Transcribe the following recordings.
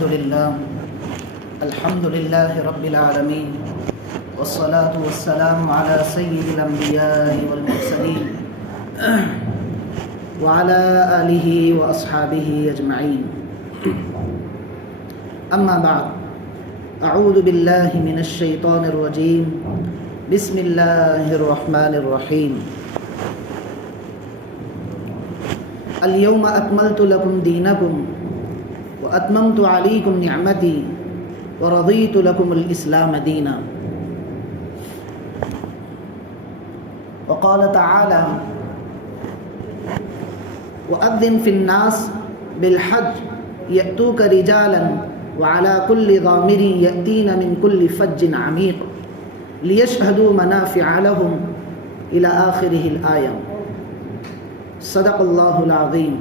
الحمد لله رب العالمين والصلاة والسلام على سيد الأنبياء والمرسلين وعلى آله وأصحابه أجمعين. أما بعد، أعوذ بالله من الشيطان الرجيم. بسم الله الرحمن الرحيم. اليوم أكملت لكم دينكم وأتممت عليكم نعمتي ورضيت لكم الإسلام دينا. وقال تعالى: وأذن في الناس بالحج يأتوك رجالا وعلى كل ضامر يأتين من كل فج عميق ليشهدوا منافع لهم إلى آخره الآية. صدق الله العظيم.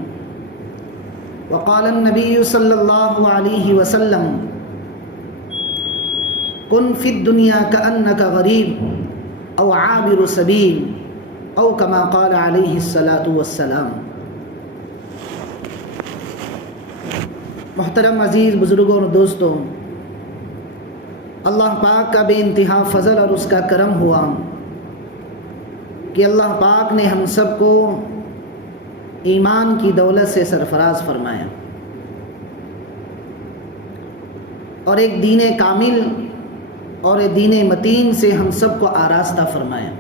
وقال النبي صلى الله عليه وسلم: كن في الدنيا كأنك غريب أو عابر سبيل أو كما قال عليه الصلاة والسلام. محترم عزیز بزرگوں اور دوستوں، اللہ پاک کا بے انتہا فضل اور اس کا کرم ہوا کہ اللہ پاک نے ہم سب کو ایمان کی دولت سے سرفراز فرمایا اور ایک دین کامل اور ایک دین متین سے ہم سب کو آراستہ فرمایا.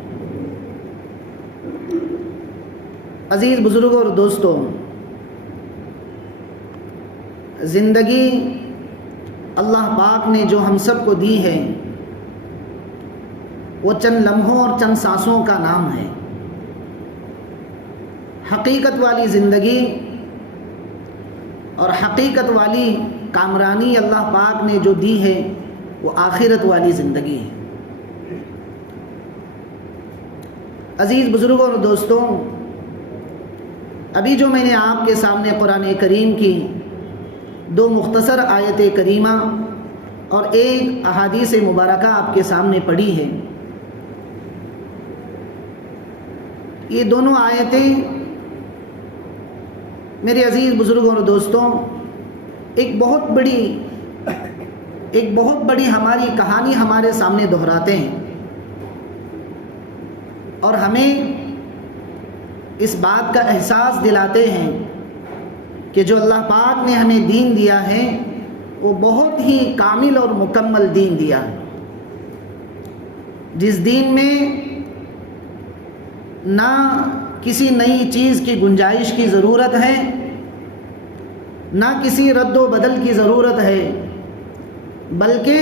عزیز بزرگوں اور دوستوں، زندگی اللہ پاک نے جو ہم سب کو دی ہے وہ چند لمحوں اور چند سانسوں کا نام ہے. حقیقت والی زندگی اور حقیقت والی کامرانی اللہ پاک نے جو دی ہے وہ آخرت والی زندگی ہے. عزیز بزرگوں اور دوستوں، ابھی جو میں نے آپ کے سامنے قرآن کریم کی 2 مختصر آیت کریمہ اور 1 احادیث مبارکہ آپ کے سامنے پڑھی ہے، یہ دونوں آیتیں میرے عزیز بزرگوں اور دوستوں ایک بہت بڑی ہماری کہانی ہمارے سامنے دہراتے ہیں اور ہمیں اس بات کا احساس دلاتے ہیں کہ جو اللہ پاک نے ہمیں دین دیا ہے وہ بہت ہی کامل اور مکمل دین دیا ہے، جس دین میں نہ کسی نئی چیز کی گنجائش کی ضرورت ہے، نہ کسی رد و بدل کی ضرورت ہے، بلکہ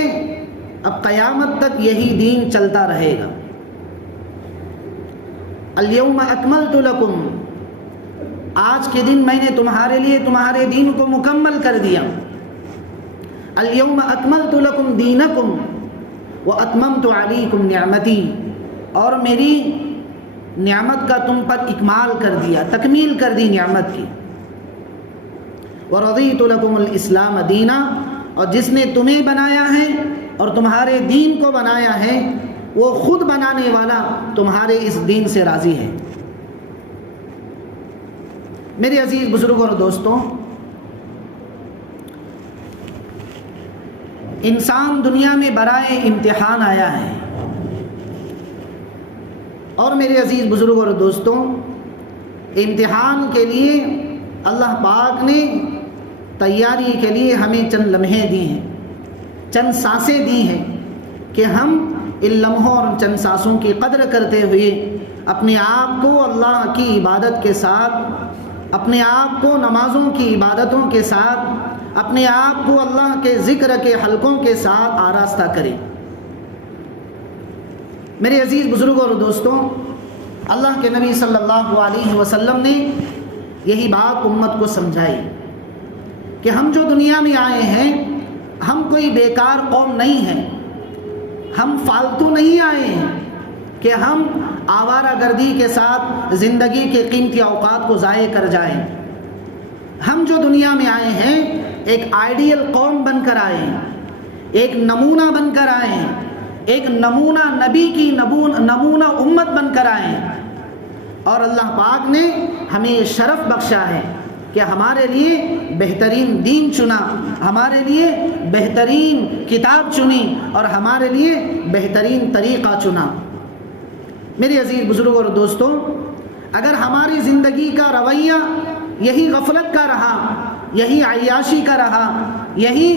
اب قیامت تک یہی دین چلتا رہے گا. الیوم اکملت لکم، آج کے دن میں نے تمہارے لیے تمہارے دین کو مکمل کر دیا. الیوم اکملت لکم دینکم واتممت علیکم نعمتی، اور میری نعمت کا تم پر اکمال کر دیا، تکمیل کر دی نعمت کی. ورضیت لکم الاسلام دینا، اور جس نے تمہیں بنایا ہے اور تمہارے دین کو بنایا ہے وہ خود بنانے والا تمہارے اس دین سے راضی ہے. میرے عزیز بزرگوں اور دوستوں، انسان دنیا میں برائے امتحان آیا ہے، اور میرے عزیز بزرگوں اور دوستوں، امتحان کے لیے اللہ پاک نے تیاری کے لیے ہمیں چند لمحے دی ہیں، چند سانسیں دی ہیں کہ ہم ان لمحوں اور چند سانسوں کی قدر کرتے ہوئے اپنے آپ کو اللہ کی عبادت کے ساتھ، اپنے آپ کو نمازوں کی عبادتوں کے ساتھ، اپنے آپ کو اللہ کے ذکر کے حلقوں کے ساتھ آراستہ کریں. میرے عزیز بزرگوں اور دوستوں، اللہ کے نبی صلی اللہ علیہ وسلم نے یہی بات امت کو سمجھائی کہ ہم جو دنیا میں آئے ہیں ہم کوئی بیکار قوم نہیں ہیں، ہم فالتو نہیں آئے ہیں کہ ہم آوارہ گردی کے ساتھ زندگی کے قیمتی اوقات کو ضائع کر جائیں. ہم جو دنیا میں آئے ہیں ایک آئیڈیل قوم بن کر آئے ہیں، ایک نمونہ بن کر آئے ہیں، ایک نمونہ نبی کی نمونہ امت بن کر آئے ہیں. اور اللہ پاک نے ہمیں یہ شرف بخشا ہے کہ ہمارے لیے بہترین دین چنا، ہمارے لیے بہترین کتاب چنی اور ہمارے لیے بہترین طریقہ چنا۔ میرے عزیز بزرگوں اور دوستوں، اگر ہماری زندگی کا رویہ یہی غفلت کا رہا، یہی عیاشی کا رہا، یہی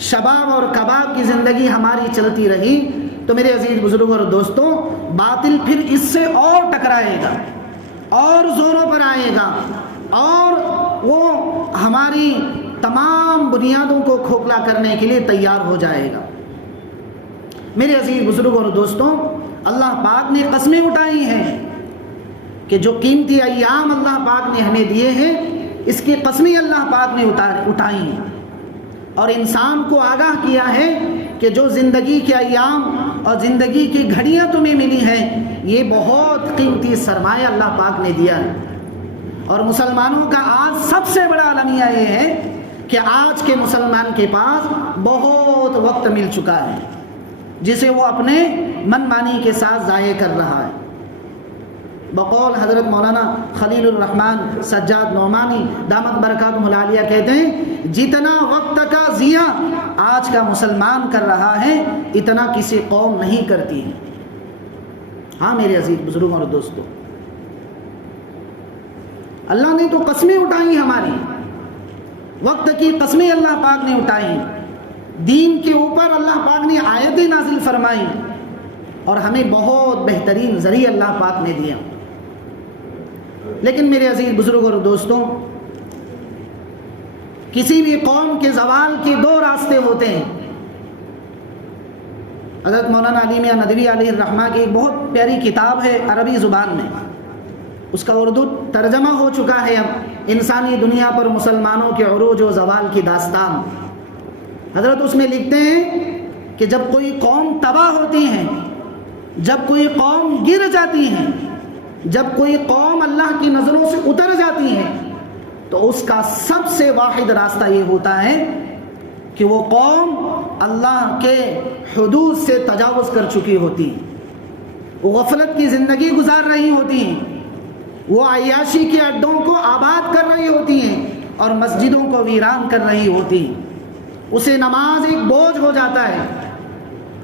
شباب اور کباب کی زندگی ہماری چلتی رہی، تو میرے عزیز بزرگوں اور دوستوں، باطل پھر اس سے اور ٹکرائے گا اور زوروں پر آئے گا اور وہ ہماری تمام بنیادوں کو کھوکھلا کرنے کے لیے تیار ہو جائے گا۔ میرے عزیز بزرگوں اور دوستوں، اللہ پاک نے قسمیں اٹھائی ہیں کہ جو قیمتی ایام اللہ پاک نے ہمیں دیے ہیں، اس کی قسمیں اللہ پاک نے اٹھائی ہیں اور انسان کو آگاہ کیا ہے کہ جو زندگی کے ایام اور زندگی کی گھڑیاں تمہیں ملی ہیں، یہ بہت قیمتی سرمایہ اللہ پاک نے دیا ہے۔ اور مسلمانوں کا آج سب سے بڑا المیہ یہ ہے کہ آج کے مسلمان کے پاس بہت وقت مل چکا ہے جسے وہ اپنے من مانی کے ساتھ ضائع کر رہا ہے۔ بقول حضرت مولانا خلیل الرحمن سجاد نعمانی دامت برکاتہ العالیہ کہتے ہیں، جتنا وقت کا ضیاع آج کا مسلمان کر رہا ہے، اتنا کسی قوم نہیں کرتی ہے۔ ہاں میرے عزیز بزرگوں اور دوستوں، اللہ نے تو قسمیں اٹھائی ہماری، وقت کی قسمیں اللہ پاک نے اٹھائی، دین کے اوپر اللہ پاک نے آیتیں نازل فرمائی اور ہمیں بہت بہترین ذریعہ اللہ پاک نے دیا۔ لیکن میرے عزیز بزرگوں اور دوستوں، کسی بھی قوم کے زوال کے دو راستے ہوتے ہیں۔ حضرت مولانا علی میاں ندوی علیہ الرحمہ کی ایک بہت پیاری کتاب ہے عربی زبان میں، اس کا اردو ترجمہ ہو چکا ہے اب، انسانی دنیا پر مسلمانوں کے عروج و زوال کی داستان۔ حضرت اس میں لکھتے ہیں کہ جب کوئی قوم تباہ ہوتی ہے، جب کوئی قوم گر جاتی ہے، جب کوئی قوم اللہ کی نظروں سے اتر جاتی ہے، تو اس کا سب سے واحد راستہ یہ ہوتا ہے کہ وہ قوم اللہ کے حدود سے تجاوز کر چکی ہوتی ہے، وہ غفلت کی زندگی گزار رہی ہوتی ہیں، وہ عیاشی کے اڈوں کو آباد کر رہی ہوتی ہیں اور مسجدوں کو ویران کر رہی ہوتی ہیں۔ اسے نماز ایک بوجھ ہو جاتا ہے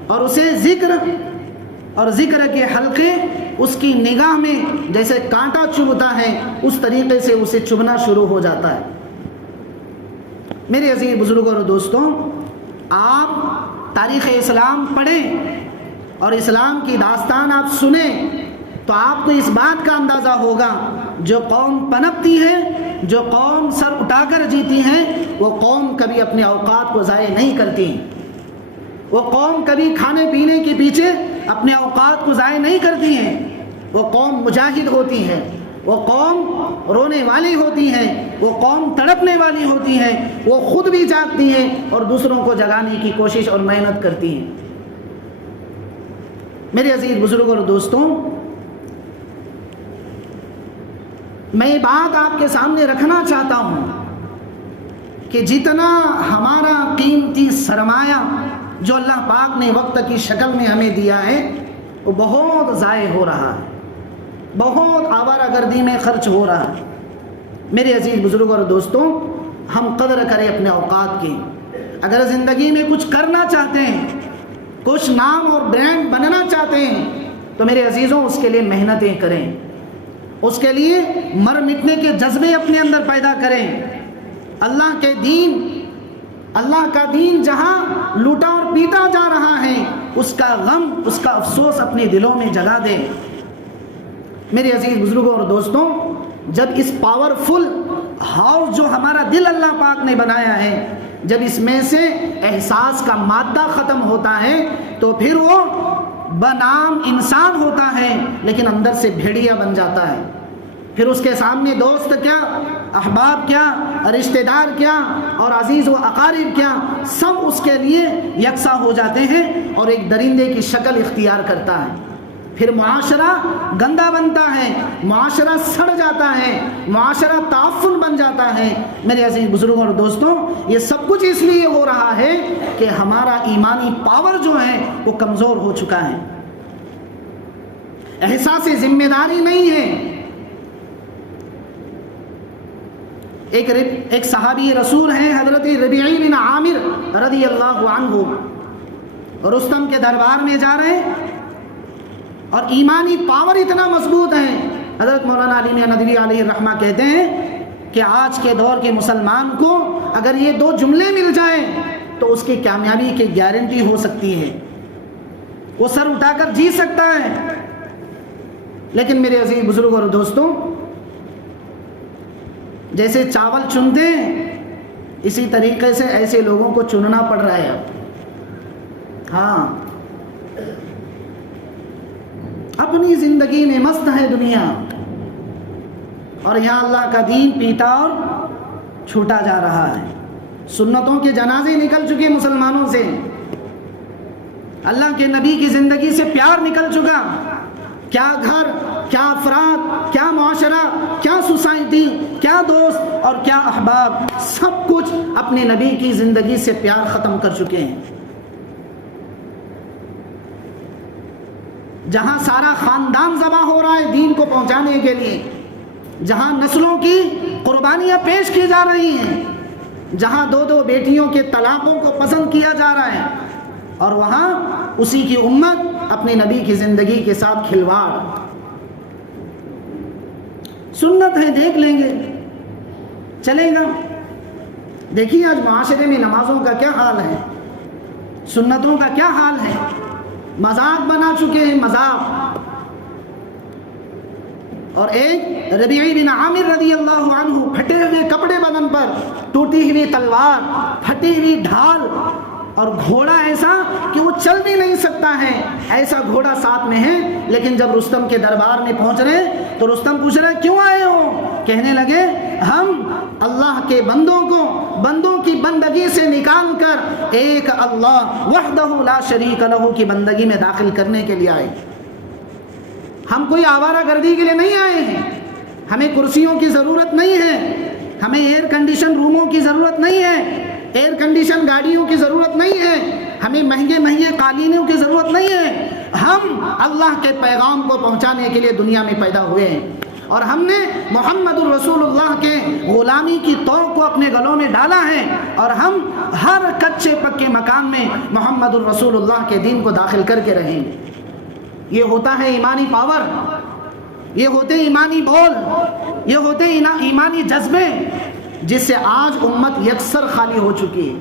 اور اسے ذکر کے حلقے اس کی نگاہ میں جیسے کانٹا چبھتا ہے، اس طریقے سے اسے چبھنا شروع ہو جاتا ہے۔ میرے عزیز بزرگوں اور دوستوں، آپ تاریخ اسلام پڑھیں اور اسلام کی داستان آپ سنیں تو آپ کو اس بات کا اندازہ ہوگا، جو قوم پنپتی ہے، جو قوم سر اٹھا کر جیتی ہے، وہ قوم کبھی اپنے اوقات کو ضائع نہیں کرتی، وہ قوم کبھی کھانے پینے کے پیچھے اپنے اوقات کو ضائع نہیں کرتی ہیں، وہ قوم مجاہد ہوتی ہے، وہ قوم رونے والی ہوتی ہے، وہ قوم تڑپنے والی ہوتی ہے، وہ خود بھی جاگتی ہے اور دوسروں کو جگانے کی کوشش اور محنت کرتی ہے۔ میرے عزیز بزرگوں اور دوستوں، میں یہ بات آپ کے سامنے رکھنا چاہتا ہوں کہ جتنا ہمارا قیمتی سرمایہ جو اللہ پاک نے وقت کی شکل میں ہمیں دیا ہے، وہ بہت ضائع ہو رہا ہے، بہت آوارہ گردی میں خرچ ہو رہا ہے۔ میرے عزیز بزرگوں اور دوستوں، ہم قدر کریں اپنے اوقات کی۔ اگر زندگی میں کچھ کرنا چاہتے ہیں، کچھ نام اور برانڈ بننا چاہتے ہیں، تو میرے عزیزوں اس کے لیے محنتیں کریں، اس کے لیے مر مٹنے کے جذبے اپنے اندر پیدا کریں۔ اللہ کے دین، اللہ کا دین جہاں لوٹا اور پیٹا جا رہا ہے، اس کا غم، اس کا افسوس اپنے دلوں میں جگا دیں۔ میرے عزیز بزرگوں اور دوستوں، جب اس پاورفل ہاؤس جو ہمارا دل اللہ پاک نے بنایا ہے، جب اس میں سے احساس کا مادہ ختم ہوتا ہے، تو پھر وہ بنام انسان ہوتا ہے لیکن اندر سے بھیڑیا بن جاتا ہے۔ پھر اس کے سامنے دوست کیا، احباب کیا، رشتہ دار کیا اور عزیز و اقارب کیا، سب اس کے لیے یکساں ہو جاتے ہیں اور ایک درندے کی شکل اختیار کرتا ہے۔ پھر معاشرہ گندا بنتا ہے، معاشرہ سڑ جاتا ہے، معاشرہ تعفن بن جاتا ہے۔ میرے عزیز بزرگوں اور دوستوں، یہ سب کچھ اس لیے ہو رہا ہے کہ ہمارا ایمانی پاور جو ہے وہ کمزور ہو چکا ہے، احساس ذمہ داری نہیں ہے۔ ایک صحابی رسول ہیں حضرت ربیعی بن عامر رضی اللہ عنہ، رستم کے دربار میں جا رہے ہیں اور ایمانی پاور اتنا مضبوط ہے. حضرت مولانا علی میاں ندوی علیہ الرحمہ کہتے ہیں کہ آج کے دور کے مسلمان کو اگر یہ 2 جملے مل جائیں تو اس کی کامیابی کی گارنٹی ہو سکتی ہے، وہ سر اٹھا کر جی سکتا ہے. لیکن میرے عزیز بزرگوں اور دوستوں، جیسے چاول چنتے ہیں اسی طریقے سے ایسے لوگوں کو چننا پڑ رہا ہے. ہاں، اپنی زندگی میں مست ہے دنیا، اور یہاں اللہ کا دین پیتا اور چھوٹا جا رہا ہے. سنتوں کے جنازے نکل چکے مسلمانوں سے، اللہ کے نبی کی زندگی سے پیار نکل چکا. کیا گھر، کیا افراد، کیا معاشرہ، کیا سوسائٹی، کیا دوست اور کیا احباب، سب کچھ اپنے نبی کی زندگی سے پیار ختم کر چکے ہیں. جہاں سارا خاندان ذبح ہو رہا ہے دین کو پہنچانے کے لیے، جہاں نسلوں کی قربانیاں پیش کی جا رہی ہیں، جہاں 2 بیٹیوں کے طلاقوں کو پسند کیا جا رہا ہے، اور وہاں اسی کی امت اپنے نبی کی زندگی کے ساتھ کھلواڑ. سنت ہے، دیکھ لیں گے، چلے گا. دیکھیے آج معاشرے میں نمازوں کا کیا حال ہے، سنتوں کا کیا حال ہے. مذاق بنا چکے ہیں، مذاق. اور ایک ربیعی بن عامر رضی اللہ عنہ، پھٹے ہوئے کپڑے بدن پر، ٹوٹی ہوئی تلوار، پھٹی ہوئی ڈھال، اور گھوڑا ایسا کہ وہ چل بھی نہیں سکتا ہے، ایسا گھوڑا ساتھ میں ہے. لیکن جب رستم کے دربار میں پہنچ رہے تو رستم پوچھ رہے کیوں آئے ہو؟ کہنے لگے ہم اللہ کے بندوں کی بندگی سے نکال کر ایک اللہ وحدہ لا شریک لہ کی بندگی میں داخل کرنے کے لیے آئے. ہم کوئی آوارہ گردی کے لیے نہیں آئے ہیں، ہمیں کرسیوں کی ضرورت نہیں ہے، ہمیں ایئر کنڈیشن روموں کی ضرورت نہیں ہے، ایئر کنڈیشن گاڑیوں کی ضرورت نہیں ہے، ہمیں مہنگے قالینوں کی ضرورت نہیں ہے. ہم اللہ کے پیغام کو پہنچانے کے لیے دنیا میں پیدا ہوئے ہیں، اور ہم نے محمد الرسول اللہ کے غلامی کی توق کو اپنے گلوں میں ڈالا ہے، اور ہم ہر کچے پکے مکان میں محمد الرسول اللہ کے دین کو داخل کر کے رہیں گے. یہ ہوتا ہے ایمانی پاور، یہ ہوتے ایمانی بول، یہ ہوتے ایمانی جذبے، جس سے آج امت یکسر خالی ہو چکی ہے.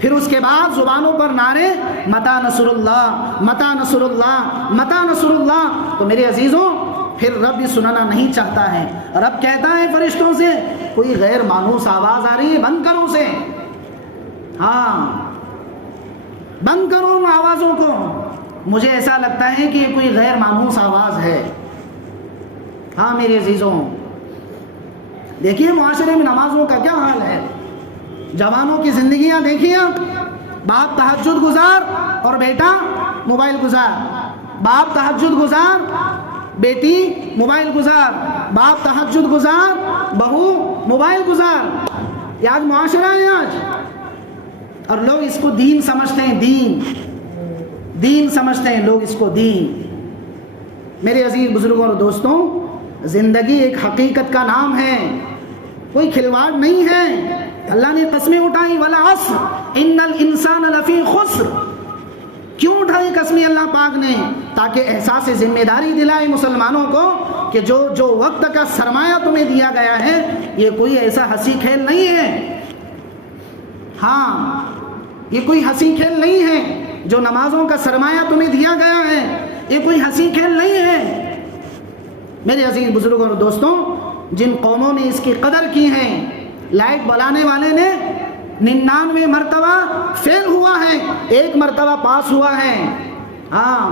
پھر اس کے بعد زبانوں پر نعرے متا نصر اللہ، متا نصر اللہ، متا نصر اللہ. تو میرے عزیزوں، پھر رب بھی سننا نہیں چاہتا ہے. رب کہتا ہے فرشتوں سے کوئی غیر مانوس آواز آ رہی ہے، بند کرو اسے. ہاں، بند کرو ان آوازوں کو. مجھے ایسا لگتا ہے کہ یہ کوئی غیر مانوس آواز ہے. ہاں میرے عزیزوں، دیکھیے معاشرے میں نمازوں کا کیا حال ہے. جوانوں کی زندگیاں دیکھیے، باپ تہجد گزار اور بیٹا موبائل گزار، باپ تہجد گزار بیٹی موبائل گزار، باپ تہجد گزار بہو موبائل گزار. یہ آج معاشرہ ہے آج، اور لوگ اس کو دین سمجھتے ہیں، دین سمجھتے ہیں لوگ اس کو دین. میرے عزیز بزرگوں اور دوستوں، زندگی ایک حقیقت کا نام ہے، کوئی کھلواڑ نہیں ہے. اللہ نے قسمیں اٹھائی، والعصر ان الانسان لفی خسر. کیوں اٹھائی قسمیں اللہ پاک نے؟ تاکہ احساس ذمہ داری دلائے مسلمانوں کو کہ جو وقت کا سرمایہ تمہیں دیا گیا ہے یہ کوئی ایسا ہنسی کھیل نہیں ہے. ہاں، یہ کوئی ہنسی کھیل نہیں ہے. جو نمازوں کا سرمایہ تمہیں دیا گیا ہے یہ کوئی ہنسی کھیل نہیں ہے. میرے عزیز بزرگوں اور دوستوں، جن قوموں نے اس کی قدر کی ہے، لائٹ بلانے والے نے 99 مرتبہ فیل ہوا ہے، 1 مرتبہ پاس ہوا ہے. ہاں،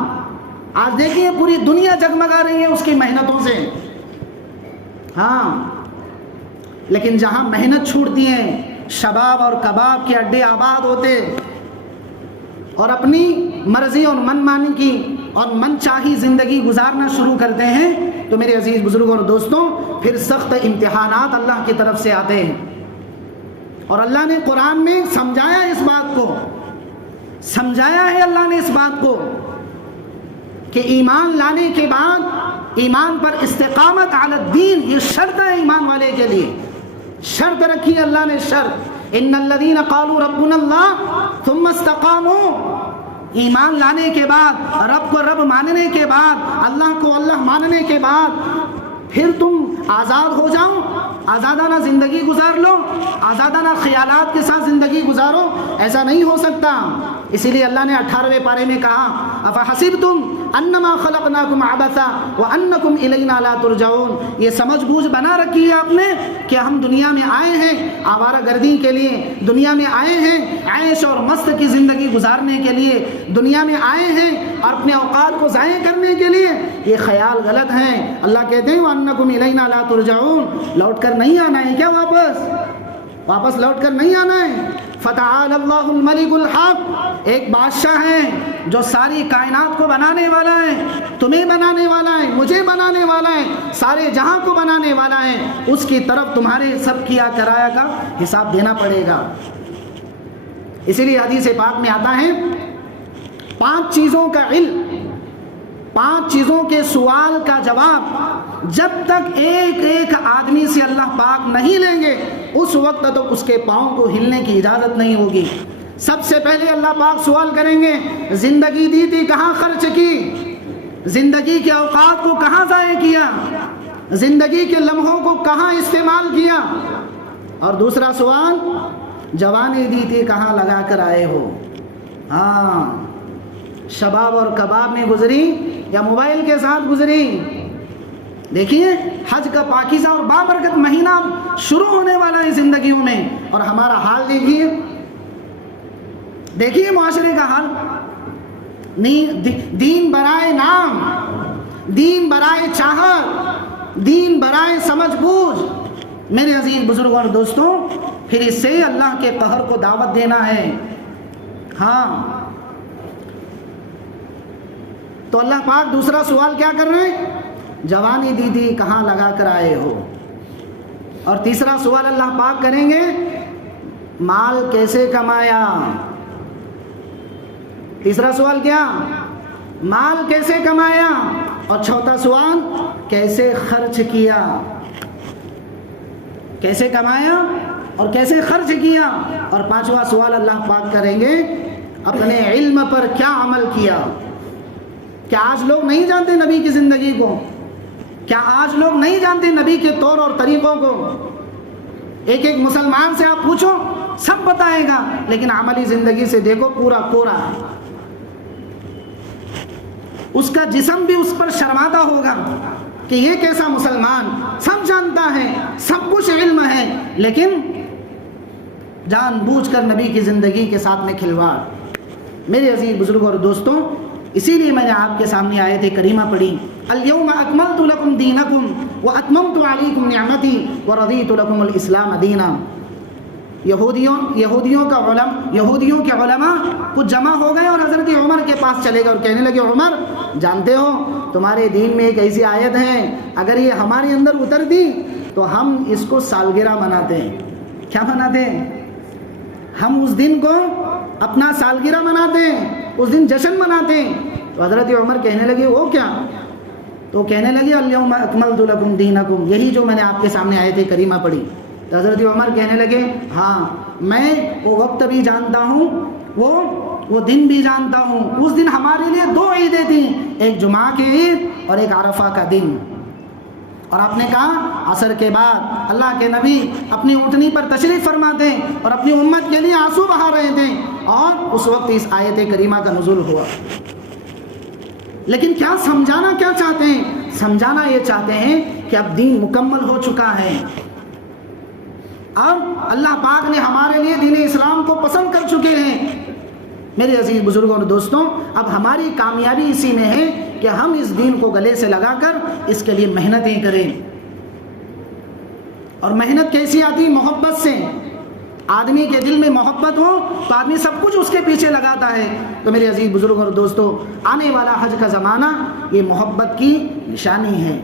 آج دیکھیے پوری دنیا جگمگا رہی ہے اس کی محنتوں سے. ہاں، لیکن جہاں محنت چھوٹتی ہے، شباب اور کباب کے اڈے آباد ہوتے اور اپنی مرضی اور من مانی کی اور من چاہی زندگی گزارنا شروع کرتے ہیں، تو میرے عزیز بزرگوں اور دوستوں، پھر سخت امتحانات اللہ کی طرف سے آتے ہیں. اور اللہ نے قرآن میں سمجھایا اس بات کو، سمجھایا ہے اللہ نے اس بات کو کہ ایمان لانے کے بعد ایمان پر استقامت علی الدین، یہ شرط ہے ایمان والے کے لیے، شرط رکھی اللہ نے، شرط ان الذین قالوا ربنا اللہ ثم استقاموا، ایمان لانے کے بعد، رب کو رب ماننے کے بعد، اللہ کو اللہ ماننے کے بعد پھر تم آزاد ہو جاؤ، آزادانہ زندگی گزار لو، آزادانہ خیالات کے ساتھ زندگی گزارو، ایسا نہیں ہو سکتا۔ اسی لیے اللہ نے 18ویں پارے میں کہا افحسبتم انما خلقناکم عبثا وانکم الینا لا ترجعون، یہ سمجھ بوجھ بنا رکھی ہے آپ نے کہ ہم دنیا میں آئے ہیں آوارہ گردی کے لیے، دنیا میں آئے ہیں عیش اور مست کی زندگی گزارنے کے لیے، دنیا میں آئے ہیں اور اپنے اوقات کو ضائع کرنے کے لیے، یہ خیال غلط ہیں۔ اللہ کہتے ہیں وانکم الینا لا ترجعون، لوٹ کر نہیں آنا ہے کیا، واپس لوٹ کر نہیں آنا ہے۔ فتعال اللہ الملک الحق، ایک بادشاہ ہے جو ساری کائنات کو بنانے والا ہے، تمہیں بنانے والا ہے، مجھے بنانے والا ہے، سارے جہاں کو بنانے والا ہے، اس کی طرف تمہارے سب کیا کرایا کا حساب دینا پڑے گا۔ اسی لیے حدیث پاک میں آتا ہے 5 چیزوں کا علم، 5 چیزوں کے سوال کا جواب جب تک ایک ایک آدمی سے اللہ پاک نہیں لیں گے اس وقت تو اس کے پاؤں کو ہلنے کی اجازت نہیں ہوگی۔ سب سے پہلے اللہ پاک سوال کریں گے زندگی دی تھی کہاں خرچ کی، زندگی کے اوقات کو کہاں ضائع کیا، زندگی کے لمحوں کو کہاں استعمال کیا، اور دوسرا سوال جوانی دی تھی کہاں لگا کر آئے ہو، ہاں شباب اور کباب میں گزری یا موبائل کے ساتھ گزری۔ دیکھیے حج کا پاکیزہ اور بابرکت مہینہ شروع ہونے والا ہے زندگیوں میں، اور ہمارا حال دیکھیے معاشرے کا حال۔ دین برائے نام، دین برائے چاہت، دین برائے سمجھ بوجھ، میرے عزیز بزرگوں اور دوستوں، پھر اس سے اللہ کے قہر کو دعوت دینا ہے۔ ہاں تو اللہ پاک دوسرا سوال کیا کر رہے ہیں، جوانی دی تھی کہاں لگا کر آئے ہو، اور تیسرا سوال اللہ پاک کریں گے مال کیسے کمایا، تیسرا سوال کیا، مال کیسے کمایا، اور چوتھا سوال کیسے خرچ کیا، کیسے کمایا اور کیسے خرچ کیا، اور 5واں سوال اللہ پاک کریں گے اپنے علم پر کیا عمل کیا۔ کیا آج لوگ نہیں جانتے نبی کی زندگی کو، کیا آج لوگ نہیں جانتے نبی کے طور اور طریقوں کو؟ ایک ایک مسلمان سے آپ پوچھو سب بتائے گا، لیکن عملی زندگی سے دیکھو پورا کورا، اس کا جسم بھی اس پر شرماتا ہوگا کہ یہ کیسا مسلمان، سب جانتا ہے، سب کچھ علم ہے، لیکن جان بوجھ کر نبی کی زندگی کے ساتھ میں کھلواڑ۔ میرے عزیز بزرگوں اور دوستوں، اسی لیے میں نے آپ کے سامنے آیت کریمہ پڑھی الیوم اکملت لکم دینکم واتممت علیکم نعمتی ورضیت لکم الاسلام دینا۔ یہودیوں کے علماء کچھ جمع ہو گئے اور حضرت عمر کے پاس چلے گئے اور کہنے لگے عمر جانتے ہو تمہارے دین میں ایک ایسی آیت ہے، اگر یہ ہمارے اندر اترتی تو ہم اس کو سالگرہ مناتے ہیں۔ کیا مناتے ہیں؟ ہم اس دن کو اپنا سالگرہ مناتے ہیں، اس دن جشن مناتے ہیں۔ تو حضرت عمر کہنے لگے وہ کیا؟ تو کہنے لگے الیوم اکملت لکم دینکم، یہی جو میں نے آپ کے سامنے آیت کریمہ پڑھی۔ تو حضرت عمر کہنے لگے ہاں میں وہ وقت بھی جانتا ہوں، وہ دن بھی جانتا ہوں۔ اس دن ہمارے لیے 2 عیدیں تھیں، ایک جمعہ کی عید اور ایک عرفہ کا دن۔ اور آپ نے کہا عصر کے بعد اللہ کے نبی اپنی اونٹنی پر تشریف فرما تھے اور اپنی امت کے لیے آنسو بہا رہے تھے، اور اس وقت اس آیت کریمہ کا نزول ہوا۔ لیکن کیا سمجھانا کیا چاہتے ہیں؟ سمجھانا یہ چاہتے ہیں کہ اب دین مکمل ہو چکا ہے، اب اللہ پاک نے ہمارے لیے دین اسلام کو پسند کر چکے ہیں۔ میرے عزیز بزرگوں اور دوستوں، اب ہماری کامیابی اسی میں ہے کہ ہم اس دین کو گلے سے لگا کر اس کے لیے محنتیں کریں۔ اور محنت کیسی آتی؟ محبت سے۔ آدمی کے دل میں محبت ہو تو آدمی سب کچھ اس کے پیچھے لگاتا ہے۔ تو میرے عزیز بزرگوں اور دوستوں، آنے والا حج کا زمانہ یہ محبت کی نشانی ہے،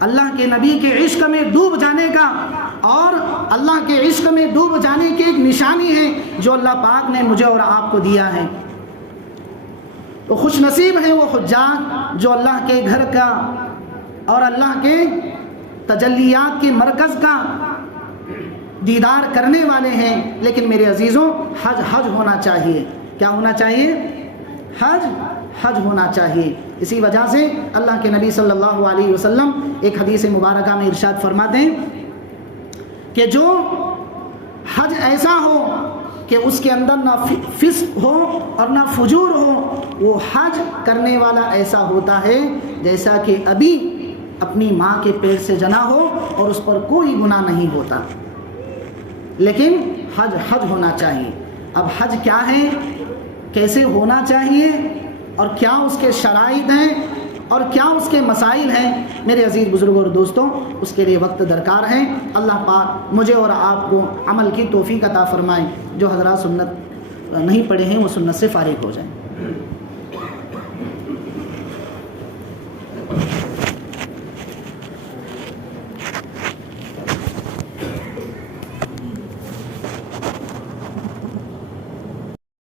اللہ کے نبی کے عشق میں ڈوب جانے کا، اور اللہ کے عشق میں ڈوب جانے کی ایک نشانی ہے جو اللہ پاک نے مجھے اور آپ کو دیا ہے۔ تو خوش نصیب ہیں وہ حجاج جو اللہ کے گھر کا اور اللہ کے تجلیات کے مرکز کا دیدار کرنے والے ہیں، لیکن میرے عزیزوں حج ہونا چاہیے۔ کیا ہونا چاہیے؟ حج ہونا چاہیے۔ اسی وجہ سے اللہ کے نبی صلی اللہ علیہ وسلم ایک حدیث مبارکہ میں ارشاد فرماتے ہیں کہ جو حج ایسا ہو کہ اس کے اندر نہ فسق ہو اور نہ فجور ہو، وہ حج کرنے والا ایسا ہوتا ہے جیسا کہ ابھی اپنی ماں کے پیٹ سے جنا ہو اور اس پر کوئی گناہ نہیں ہوتا۔ لیکن حج ہونا چاہیے۔ اب حج کیا ہے، کیسے ہونا چاہیے، اور کیا اس کے شرائط ہیں اور کیا اس کے مسائل ہیں، میرے عزیز بزرگوں اور دوستوں، اس کے لیے وقت درکار ہے۔ اللہ پاک مجھے اور آپ کو عمل کی توفیق عطا فرمائے۔ جو حضرات سنت نہیں پڑھے ہیں وہ سنت سے فارغ ہو جائیں۔